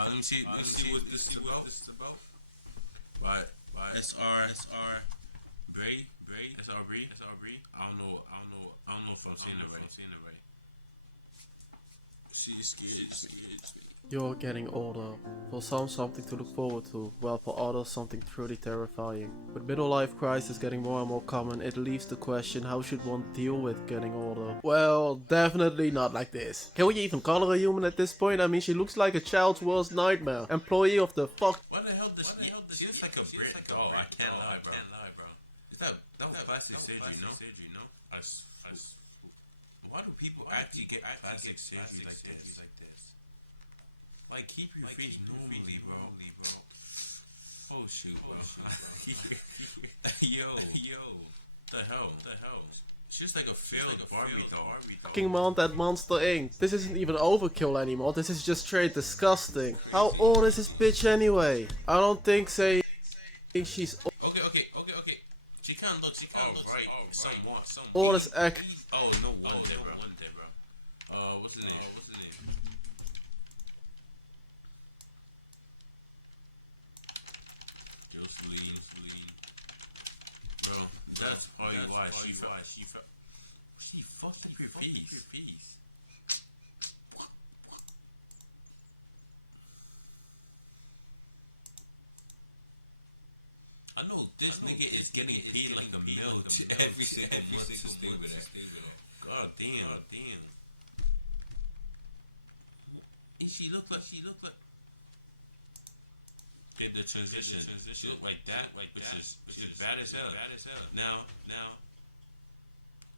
Let me see. Let me see what this is about. Right. SR Bray. SR Bree. I don't know. I don't know if I'm saying it right. She is scared. You're getting older. For some, something to look forward to, while for others, something truly terrifying. With middle life crisis getting more and more common, it leaves the question, how should one deal with getting older? Well, definitely not like this. Can we even call her a human at this point? I mean, she looks like a child's worst nightmare. Employee of the fuck. Why the hell does she looks like a brick doll? I can't lie, bro. Is that was plastic surgery? No. Why do people actually get plastic surgery like this? Like, keep your face normally, bro. Oh shoot, bro. Yo, the hell? She's just like a failed Barbie doll. Fucking mount at Monster Inc. This isn't even overkill anymore, this is just straight disgusting. How old is this bitch anyway? I don't think saying she's Okay. She kind of looks right, somewhat. old is Oh, no wonder, bro. What's the name? Jocelyn. Bro, that's probably why she fucked up your piece. I know this nigga is getting paid like a mil every single month to stay with her. God damn. And she looked like did the transition. She looked like that, which is bad as hell. Now,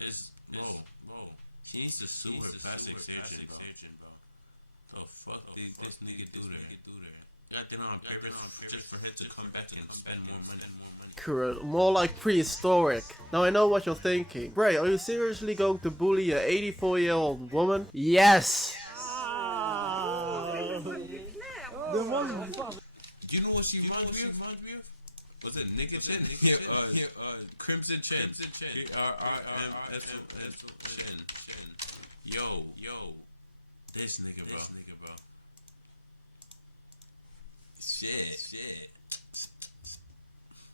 it's whoa. She needs to sue her plastic surgeon, bro. The fuck did this nigga do to her? Got that on purpose just for her to come back and spend more money. accurate, more like prehistoric. Now I know what you're thinking. Bray, are you seriously going to bully a 84-year-old woman? Yes! Do you know what she reminds me of? Was it Nigga Chin? Yeah, Crimson Chin. Chin. Yo. This nigga, bro. Shit.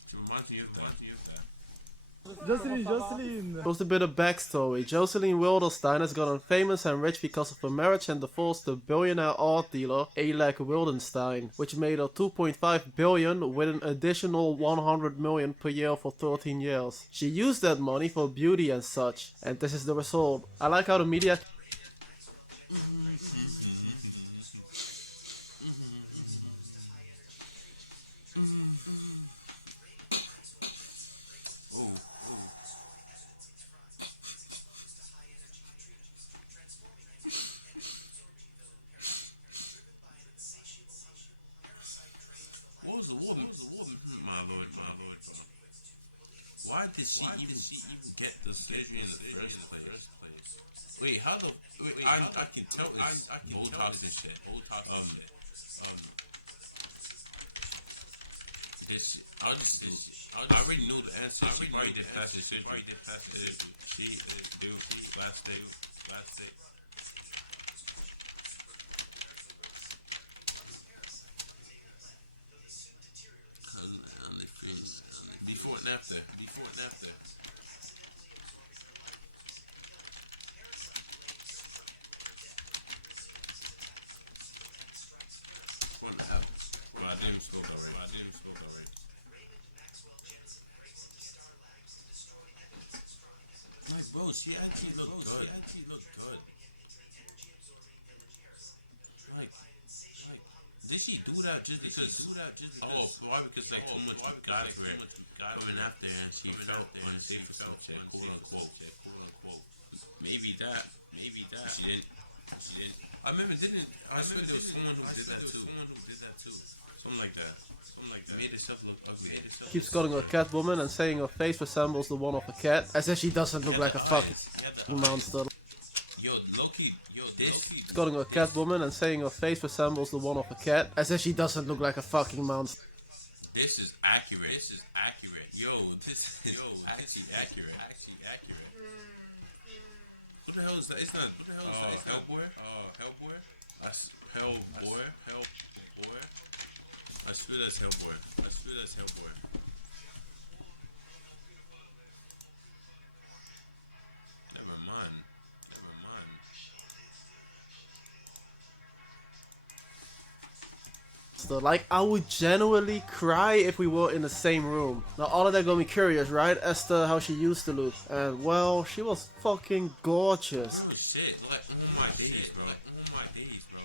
She reminds me of that. Jocelyn! Just a bit of backstory. Jocelyn Wildenstein has gotten famous and rich because of a marriage and divorce to billionaire art dealer Alec Wildenstein, which made her 2.5 billion with an additional 100 million per year for 13 years. She used that money for beauty and such, and this is the result. I like how the media What was the woman? My lord. Why did she even get the surgery in the first place? Wait, how the? I can tell it's Botox and shit. This I already knew the answer. She already did plastic surgery. She do plastic. On the face. Before and after. Before and after. My name's spoke already. Like, bro, she actually looked good. Like, did she do that just because? Oh, why? Because like too much guys were coming after her and she felt unsafe or some shit, quote unquote. Maybe that. She didn't. I remember I swear there was someone who did that too. Something like that. Made herself look ugly. keeps calling her Catwoman and saying her face resembles the one of a cat, as if she doesn't look like a fucking monster. Yo, Loki. This. Keeps calling her Catwoman and saying her face resembles the one of a cat, as if she doesn't look like a fucking monster. This is accurate. Yo, this is actually accurate. What the hell is that? It's not. What the hell is that? Hellboy? That's Hellboy. I swear that's Hellboy. I swear that's Hellboy. Never mind. Never mind. Like, I would genuinely cry if we were in the same room. Now, all of that got me curious, right? As to how she used to look. And, well, she was fucking gorgeous. Oh shit, like, oh my days, bro. Like, oh my days, bro.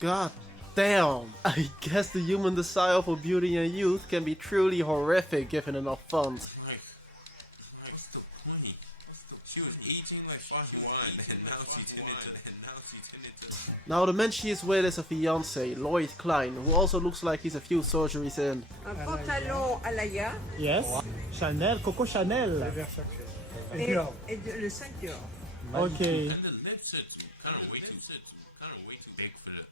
God damn. I guess the human desire for beauty and youth can be truly horrific given enough funds. Like, what's the point? She was aging like fucking wine, and now she's turned into. Now, the man she is with is a fiance, Lloyd Klein, who also looks like he's a few surgeries in. Un pantalon à la ya Yes. Chanel, Coco Chanel. et le 5 heures. Okay. And the lips are kind of way too big for the.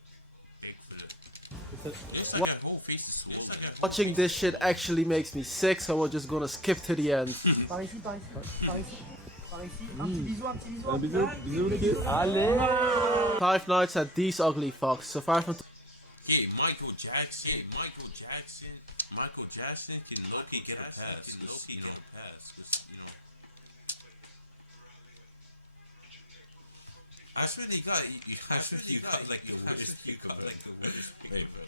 It's like her whole face is swollen. Watching this shit actually makes me sick, so we're just gonna skip to the end. Par ici, par ici, par ici. Par ici. Un petit bisou, bisous les gars. Allez. 5 Nights at These Ugly Fucks survived from Hey, Michael Jackson can low-key get a pass. I swear you got like the weirdest Hey, bro.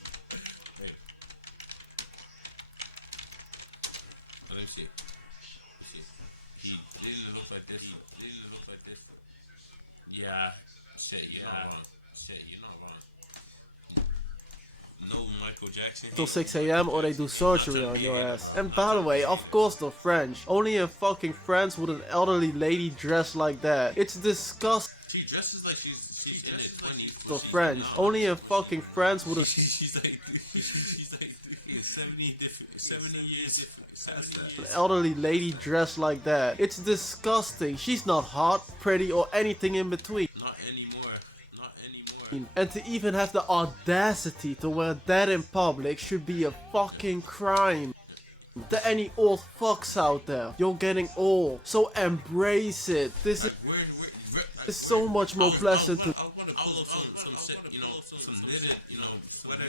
Hey. Oh, let me see. He didn't look like this. Yeah. Shit, you're not wrong. No Michael Jackson. till 6 AM or they do surgery on your ass. And by the way, of course they're French. Only in fucking France would an elderly lady dress like that. It's disgusting. She dresses like she's in her 20s. They're French. Only in fucking France would a She's like 70 years past that. elderly lady dress like that. It's disgusting. She's not hot, pretty, or anything in between. Not anymore. And to even have the audacity to wear that in public should be a fucking crime. To any old fucks out there, you're getting old, so embrace it. This is so much more pleasant to I want to pull up some some knitted, sweater,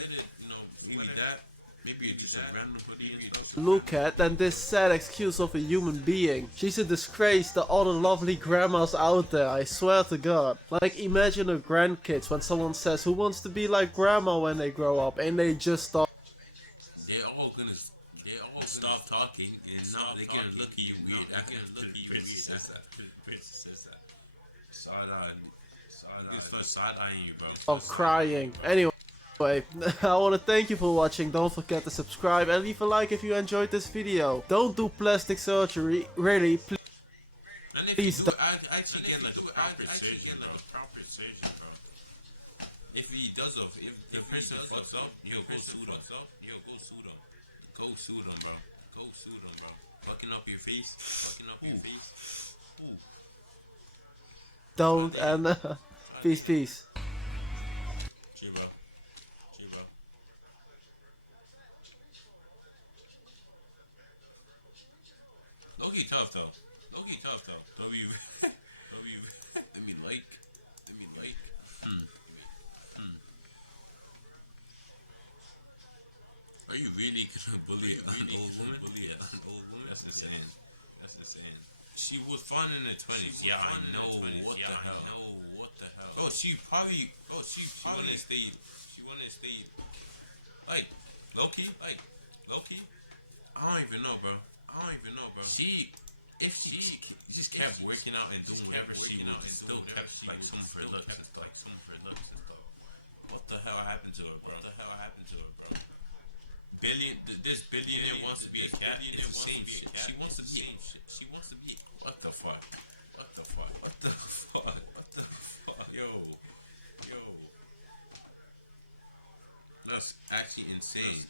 maybe that. Maybe just a random hoodie and stuff. look at than this sad excuse of a human being. She's a disgrace to all the lovely grandmas out there, I swear to God. Like, imagine her grandkids when someone says who wants to be like grandma when they grow up, and they just stop. They're all gonna stop talking and now they're gonna look at you weird after the princess says that. Side-eyeing you, bro. Oh, crying. Anyway, I want to thank you for watching. Don't forget to subscribe and leave a like if you enjoyed this video. Don't do plastic surgery, really, please. And if Please you do, actually get like a proper surgeon, bro. If he does, if the person fucks up, go sue them. Go sue them, bro. Fucking up your face. Ooh. Don't, and peace. Chill, bro. Low-key tough, though. Don't be... Let me like. Are you really gonna bully an old woman? That's the saying. She was fun in the 20s. Yeah, I know. What the hell? Oh, she probably wanna stay. Like, low-key. I don't even know, bro. If she just kept working out and doing whatever she would, still kept like some of her looks. What the hell happened to her, bro? This billionaire wants to be a cat. It's the same shit. She wants to be. What the fuck? Yo. That's actually insane.